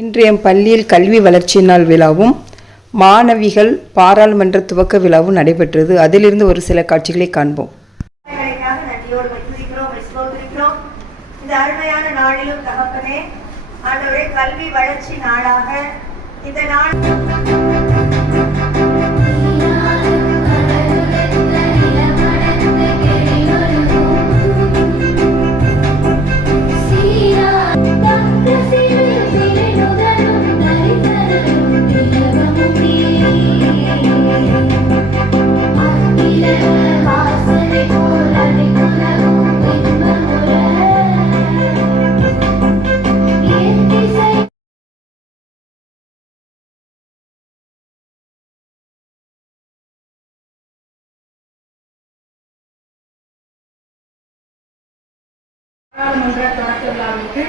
இன்றைய பள்ளியில் கல்வி வளர்ச்சி நாள் விழாவும் மாணவிகள் பாராளுமன்ற துவக்க விழாவும் நடைபெற்றது. அதிலிருந்து ஒரு சில காட்சிகளை காண்போம். இந்த அருமையான நாளிலும் தகப்பனே ஆண்டவரே, கல்வி வளர்ச்சி நாளாக இந்த நாள் பாராளுமன்ற தொடக்க விழாவிற்கு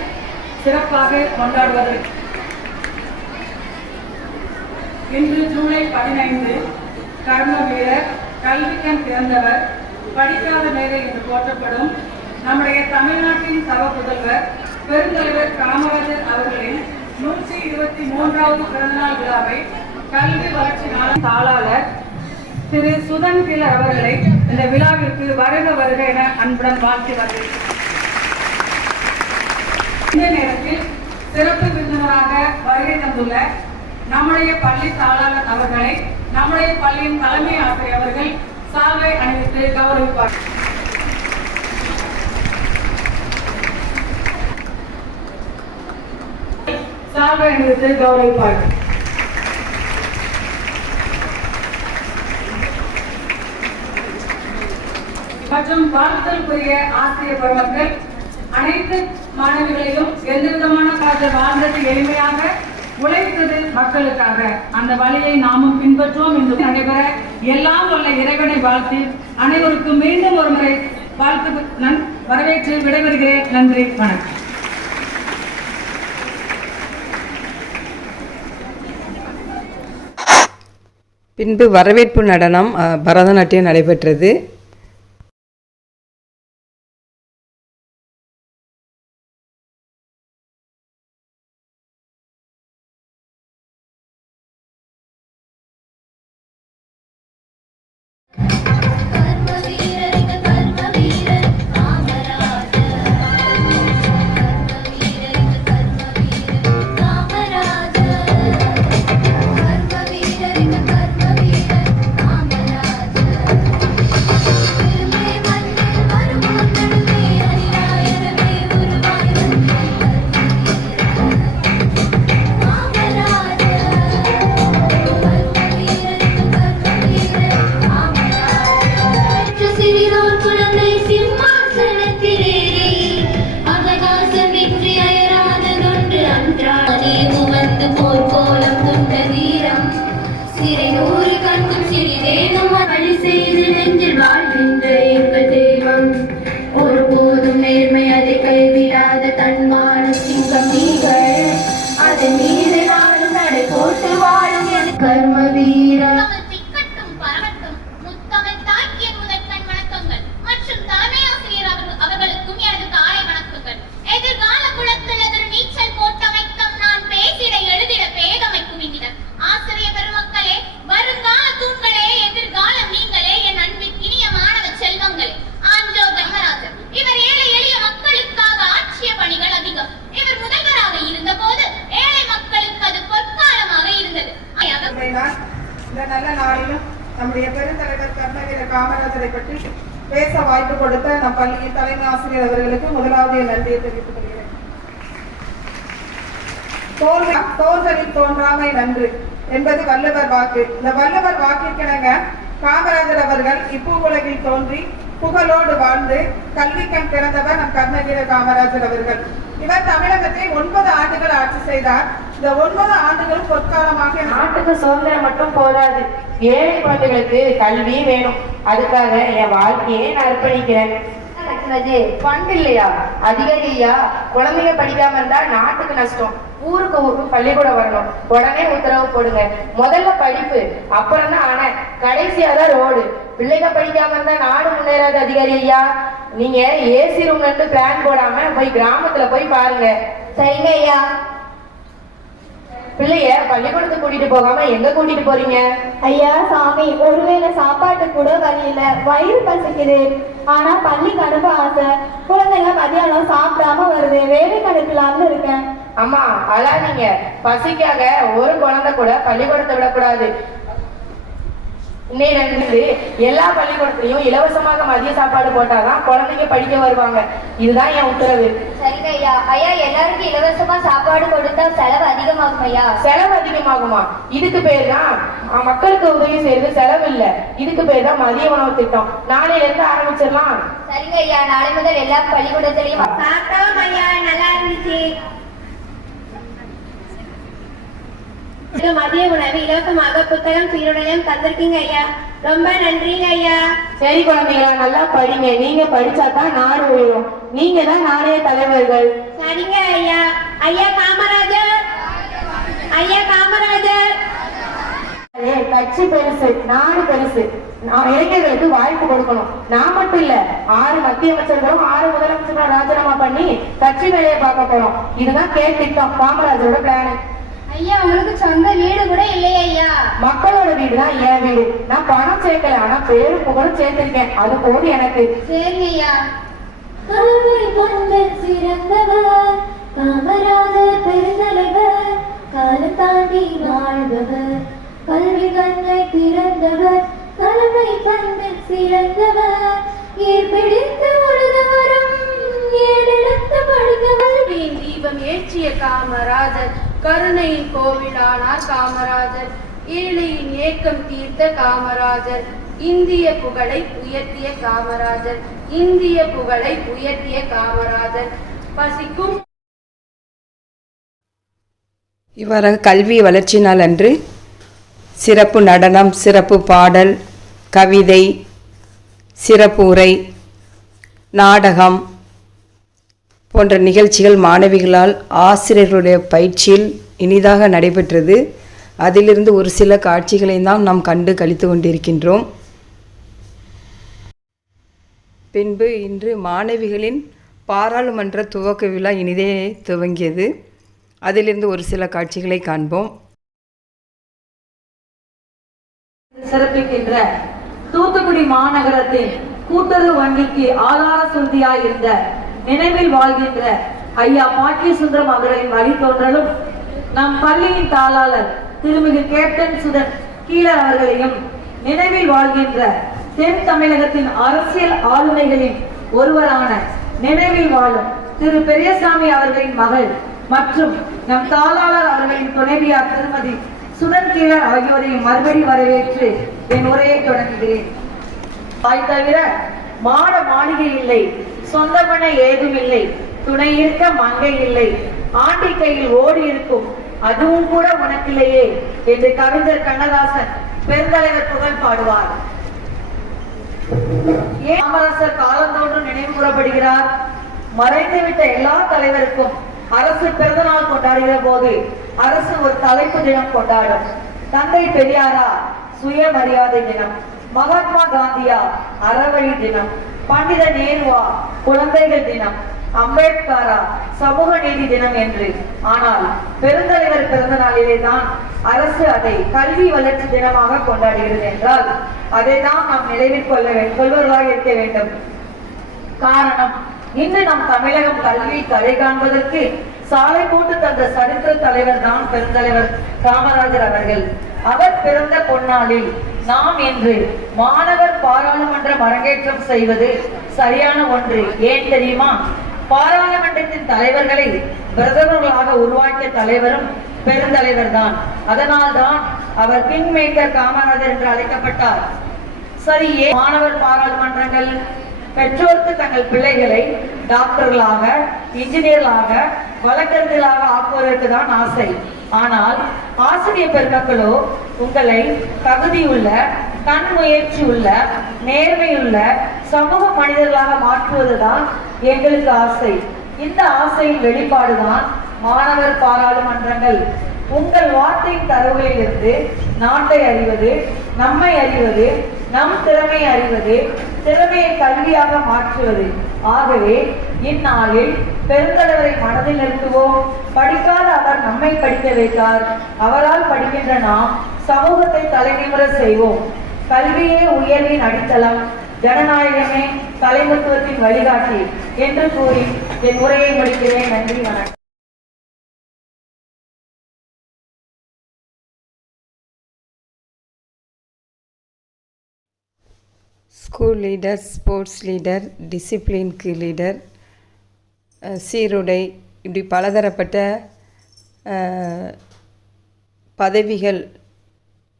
சிறப்பாக கொண்டாடுவதற்கு இன்று ஜூலை 15 கர்ம வீரர், கல்விக்கண் பிறந்தவர், படிக்காத மேதை என்று போற்றப்படும் நம்முடைய தமிழ்நாட்டின் தவ புதல்வர் பெருந்தலைவர் காமராஜர் அவர்களின் 123வது பிறந்தநாள் விழாவை கல்வி வளர்ச்சி நாளின் தாளாளர் திரு சுதன் கிலர் அவர்களை இந்த விழாவிற்கு வருக வருக என அன்புடன் வாழ்த்தி வருகிறேன். இந்த நேரத்தில் சிறப்பு விருந்தினராக வருகை தந்துள்ள நம்முடைய பள்ளி தாளாளர் அவர்களை நம்முடைய பள்ளியின் தலைமை ஆசிரியர் அவர்கள் சால்வை அணிவித்து கௌரவிப்பார். சால்வை அணிவித்து கௌரவிப்பார்கள். மற்றும் வாழ்த்தலுக்குரிய ஆசிரியர் பெருமக்கள், அனைத்து மாணவிகளிலும் எந்தவிதமான காலத்தில் வாழ்ந்தது எளிமையாக, உழைத்தது மக்களுக்காக, அந்த வழியை நாமும் பின்பற்றுவோம் என்று நடைபெற எல்லாம் உள்ள இறைவனை வாழ்த்தி அனைவருக்கும் மீண்டும் ஒரு முறை வாழ்த்து வரவேற்று விடைபெறுகிறேன். நன்றி, வணக்கம். பின்பு வரவேற்பு நடனம் பரதநாட்டியம் நடைபெற்றது. இந்த நல்ல நாளிலும் நம்முடைய பெருந்தலைவர் கர்மவீரர் காமராஜரை பற்றி பேச வாய்ப்பு கொடுத்த நம் பள்ளியின் தலைமை ஆசிரியர் அவர்களுக்கு முதலாவது நன்றியை தெரிவித்துக் கொள்கிறேன். தோன்றலில் தோன்றாமை நன்று என்பது வள்ளுவர் வாக்கு. இந்த வள்ளுவர் வாக்கிற்கிணங்க காமராஜர் அவர்கள் இப்பூவுலகில் தோன்றி புகழோடு வாழ்ந்து கல்விக்கண் பிறந்தவர் நம் கர்மவீரர் காமராஜர் அவர்கள். இவர் தமிழகத்தை 9 ஆண்டுகள் ஆட்சி செய்தார். இந்த 9 ஆண்டுகளும் பொற்காலமாக நாட்டுக்கு சுதந்திரம் மட்டும் போதாது, ஏழை குழந்தைகளுக்கு கல்வி வேணும். அதுக்காக என் வாழ்க்கையே நான் அர்ப்பணிக்கிறேன். பண்ட் இல்லையா அதிகாரியா? குழந்தைங்க படிக்காம இருந்தா நாட்டுக்கு நஷ்டம். ஊருக்கு பள்ளிக்கூடம் வரணும், உடனே உத்தரவு போடுங்க. முதல்ல படிப்பு, அப்புறம் தான் ஆன, கடைசியாதான் ரோடு. பிள்ளைங்க படிக்காம இருந்தா நாடு முன்னேறாத அதிகாரி ஐயா. நீங்க ஏசி ரூம்ல இருந்து பிளான் போடாம போய் கிராமத்துல போய் பாருங்க. சரிங்க ஐயா. பிள்ளைய பள்ளிக்கூடத்துக்கு கூட்டிட்டு போகாம எங்க கூட்டிட்டு போறீங்க? ஐயா சாமி, ஒருவேளை சாப்பாட்டு கூட வழியில வயிறு பசிக்குது. ஆனா பள்ளிக்கு அனுப்ப ஆசை. குழந்தைங்க மதியானம் சாப்பிடாம வருது. வேலை கணக்கலாம்னு இருக்கேன். அம்மா அழாதீங்க. பசிக்காக ஒரு குழந்தை கூட பள்ளிக்கூடத்தை விடக்கூடாது. இன்னையிலிருந்து எல்லா பள்ளிக்கூடத்திலையும் இலவசமாக மதிய சாப்பாடு போட்டாதான் குழந்தைங்க படிக்க வருவாங்க. இதுதான் என் உத்தரவு. சரிங்க ஐயா. ஐயா, எல்லாருக்கும் இலவசமா சாப்பாடு கொடுத்தா செலவு அதிகமாகும் ஐயா. செலவு அதிகமாகுமா? இதுக்கு பேர் தான் மக்களுக்கு உதவி செய்யறது செலவு இல்ல. இதுக்கு பேர் தான் மதிய உணவு திட்டம். நாளையில இருந்து ஆரம்பிச்சிடலாம். சரிங்க ஐயா. நாளை முதல் எல்லா பள்ளிக்கூடத்திலையும் சாப்பிட்டோம் ஐயா, நல்லா இருந்துச்சு. மதிய உணவு இலவசமாக புத்தகம் சீருடையும் தந்திருக்கீங்க ஐயா. ரொம்ப நன்றிங்க ஐயா. சரி குழந்தைங்களா, நல்லா படிங்க. நீங்க படிச்சாதான் நாடு உயரும். நீங்க தான் நாளைய தலைவர்கள். சரிங்க ஐயா. ஐயா காமராஜர், ஐயா காமராஜர். கட்சி பெருசு, நாடு பெருசு. இளைஞர்களுக்கு வாய்ப்பு கொடுக்கணும். நான் மட்டும் இல்ல, 6 மத்திய அமைச்சர்களும் 6 முதலமைச்சர்களும் ராஜினாமா பண்ணி கட்சி வேலையை பார்க்க போறோம். இதுதான் திட்டம், காமராஜரோட பிளான். ஐயா, உங்களுக்கு சொந்த வீடு கூட இல்லையா ஐயா? மக்களோட வீடுதான் என் வீடு. நான் பணம் சேர்க்கல, ஆனா பேரு புகழும் சேர்த்திருக்கேன். அது போது எனக்கு. சரிங்க ஐயா. கல்வி கொண்டல் சிறந்தவர் காமராஜர் பெருந்தலைவர், காலம் தாண்டி வாழ்பவர், கல்வி கண்ணை திறந்தவர், தலைமை பண்பில் சிறந்தவர், ஈர்ப்பிடித்து உழுதவரும் ஏழெடுத்து படித்தவர். தீபம் ஏற்றிய காமராஜர், கருணையின் கோவிலானார் காமராஜர், ஏழையின் ஏக்கம் தீர்த்த காமராஜர், இந்திய புகழை உயர்த்திய காமராஜர், இந்திய புகழை உயர்த்திய காமராஜர். பசிக்கும் இவ்வாறாக கல்வி வளர்ச்சி நாள் அன்று சிறப்பு நடனம், சிறப்பு பாடல், கவிதை, சிறப்பு உரை, நாடகம் போன்ற நிகழ்ச்சிகள் மாணவிகளால் ஆசிரியர்களுடைய பயிற்சியில் இனிதாக நடைபெற்றது. அதிலிருந்து ஒரு சில காட்சிகளை தான் நாம் கண்டு கழித்து கொண்டிருக்கின்றோம். பின்பு இன்று மாணவிகளின் பாராளுமன்ற துவக்க விழா இனிதே துவங்கியது. அதிலிருந்து ஒரு சில காட்சிகளை காண்போம். சிறப்பிக்கின்ற தூத்துக்குடி மாநகரத்தின் கூட்டுறவு வங்கிக்கு ஆதார சுருதியாய் இருந்த நினைவில் வாழ்கின்ற ஐயா பாக்கியசுந்தரம் அவர்களின் வழித்தோன்றலும், நம் பள்ளியின் தாளாளர் திருமிகு கேப்டன் சுதன் கீழர் அவர்களையும் நினைவில் வாழ்கின்ற தென் தமிழகத்தின் அரசியல் ஆளுமைகளின் ஒருவரான நினைவில் வாழும் திரு பெரியசாமி அவர்களின் மகள் மற்றும் நம் தாளாளர் அவர்களின் துணைவியார் திருமதி சுதன் கீழர் ஆகியோரையும் மறுபடி வரவேற்று என் உரையை தொடங்குகிறேன். தாய் தவிர மாட மாளிகை இல்லை, சொந்தமன ஏதும் இல்லை, துணை இருக்க மங்கை இல்லை, ஆண்டி கையில் ஓடி இருக்கும் அதுவும் கூட உனக்கில்லையே என்று கவிஞர் கண்ணதாசன் பெருந்தலைவர் புகழ் பாடுவார். ஏன் காமராசர் காலந்தோன்று நினைவு கூறப்படுகிறார்? மறைந்துவிட்ட எல்லா தலைவருக்கும் அரசு பிறந்தநாள் கொண்டாடுகிற போது அரசு ஒரு தலைப்பு தினம் கொண்டாடும். தந்தை பெரியாரா சுயமரியாதை தினம், மகாத்மா காந்தியா அறவழி தினம், பண்டித நேருவா குழந்தைகள் தினம், அம்பேத்கரா சமூக நீதி தினம் என்று. ஆனால் பெருந்தலைவர் பிறந்த நாளிலே தான் அரசு அதை கல்வி வளர்ச்சி தினமாக கொண்டாடுகிறது என்றால் அதை தான் நாம் நினைவில் கொள்வர்களாக இருக்க வேண்டும். காரணம், இன்று நம் தமிழகம் கல்வி தலை காண்பதற்கு சாலை போட்டு தந்த சரித்திர தலைவர் தான் பெருந்தலைவர் காமராஜர் அவர்கள். அவர் பிறந்த பொன்னாளில் நாம் இன்று மாணவர் பாராளுமன்றம் அரங்கேற்றம் செய்வது சரியான ஒன்று. ஏன் தெரியுமா? பாராளுமன்றத்தின் தலைவர்களை பிரதமர்களாக உருவாக்கிய தலைவரும் பெருந்தலைவர் தான். அதனால் தான் அவர் கிங் மேக்கர் காமராஜர் என்று அழைக்கப்பட்டார். சரி, மாணவர் பாராளுமன்றங்கள் பெற்றோருக்கு தங்கள் பிள்ளைகளை டாக்டர்களாக, இன்ஜினியர்களாக, வழக்கறிஞர்களாக ஆக்குவதற்கு தான் ஆசை. ஆனால் ஆசிரியர் பெருமக்களோ உங்களை தகுதியுள்ள, தன் முயற்சி உள்ள, நேர்மையுள்ள சமூக மனிதர்களாக மாற்றுவதுதான் எங்களுக்கு ஆசை. இந்த ஆசையின் வெளிப்பாடுதான் மாணவர் பாராளுமன்றங்கள். உங்கள் வார்த்தையின் தரவுகளில் இருந்து நாட்டை அறிவது, நம்மை அறிவது, நம் திறமையை அறிவது, திறமையை கல்வியாக மாற்றுவது. ஆகவே இந்நாளில் பெருந்தலைவரை மனதில் நிறுத்துவோம். படிக்காத அவர் நம்மை படிக்க வைத்தார். அவரால் படிக்கின்ற நாம் சமூகத்தை தலைநிமிர செய்வோம். கல்வியே உயர்வின் அடித்தளம், ஜனநாயகமே தலைமைத்துவத்தின் வழிகாட்டி என்று கூறி என் உரையை முடிக்கிறேன். நன்றி, வணக்கம். ஸ்கூல் லீடர், ஸ்போர்ட்ஸ் லீடர், டிசிப்ளின்க்கு லீடர், சீருடை, இப்படி பலதரப்பட்ட பதவிகள்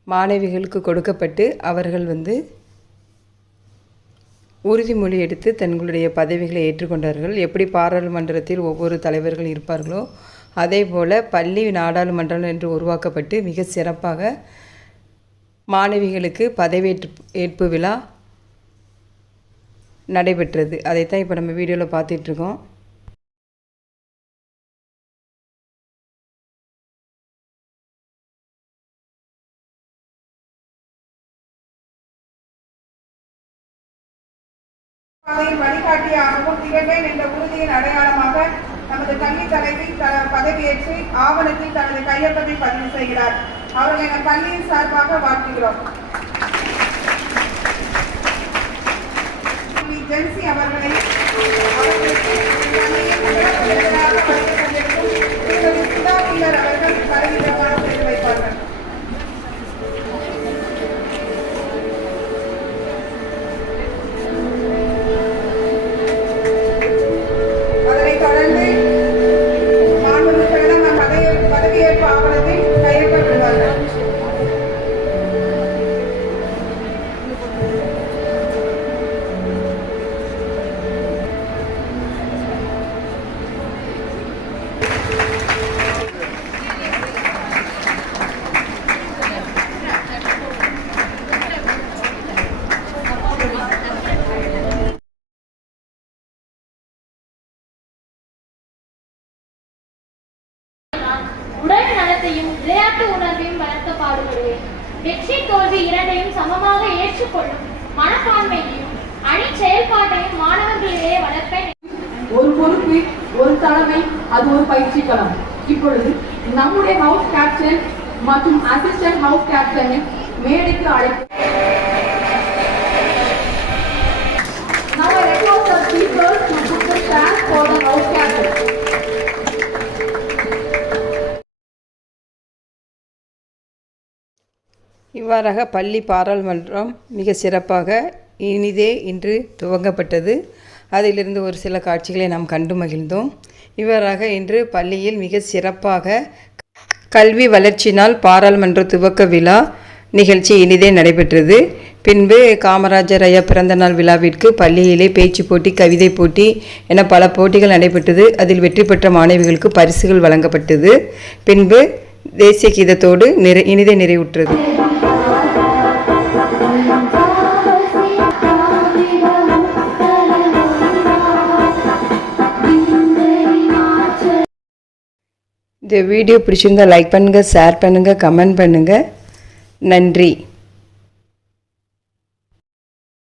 மாணவிகளுக்கு கொடுக்கப்பட்டு அவர்கள் உறுதிமொழி எடுத்து தங்களுடைய பதவிகளை ஏற்றுக்கொண்டார்கள். எப்படி பாராளுமன்றத்தில் ஒவ்வொரு தலைவர்கள் இருப்பார்களோ அதே போல் பள்ளி நாடாளுமன்றம் என்று உருவாக்கப்பட்டு மிக சிறப்பாக மாணவிகளுக்கு பதவியேற்பு விழா நடைபெற்றது. அதைத்தான் இப்போ நம்ம வீடியோவில் பார்த்துட்ருக்கோம். வழிகாட்டியாகவும் திகழ்வேன் என்ற உறுதியின் அடையாளமாக நமது கல்வி தலைவி பதவியேற்று ஆவணத்தில் தனது கையொப்பத்தை பதிவு செய்கிறார். அவர்களை எங்கள் பள்ளியின் சார்பாக வாழ்த்துகிறோம். ஜென்சி அவர்களை அவர்கள் பதவி பிரமாணம் செய்து வைப்பார்கள். அதனைத் தொடர்ந்து மாண்புமிகு பதவியேற்பு ஆவணத்தில் கையொப்பமிடுவார்கள். உடல் நலத்தையும் விளையாட்டு உணர்வையும் வளர்க்க பாடுபடுவேன். வெற்றி தோல்வி இரண்டையும் சமமாக ஏற்றுக்கொள்ளும் மனப்பான்மையையும் அணி செயல்பாட்டையும் மாணவர்களிடையே வளர்ப்பேன். ஒரு பொறுப்பு, ஒரு தலைமை, அது ஒரு பயிற்சி களம். இப்பொழுது நம்முடைய ஹவுஸ் கேப்டன் மற்றும் அசிஸ்டன்ட் ஹவுஸ் கேப்டனை மேடைக்கு அழைப்பு. Now I request the speakers to put the stand for the house captain. இவ்வாறாக பள்ளி பாராளுமன்றம் மிக சிறப்பாக இனிதே இன்று துவங்கப்பட்டது. அதிலிருந்து ஒரு சில காட்சிகளை நாம் கண்டு மகிழ்ந்தோம். இவ்வாறாக இன்று பள்ளியில் மிக சிறப்பாக கல்வி வளர்ச்சி நாள் பாராளுமன்ற துவக்க விழா நிகழ்ச்சி இனிதே நடைபெற்றது. பின்பு காமராஜர் ஐயா பிறந்தநாள் விழாவிற்கு பள்ளியிலே பேச்சு போட்டி, கவிதை போட்டி என பல போட்டிகள் நடைபெற்றது. அதில் வெற்றி பெற்ற மாணவிகளுக்கு பரிசுகள் வழங்கப்பட்டது. பின்பு தேசிய கீதத்தோடு இனிதே நிறைவுற்றது. இந்த வீடியோ பிடிச்சிருந்தால் லைக் பண்ணுங்கள், ஷேர் பண்ணுங்கள், கமெண்ட் பண்ணுங்கள். நன்றி.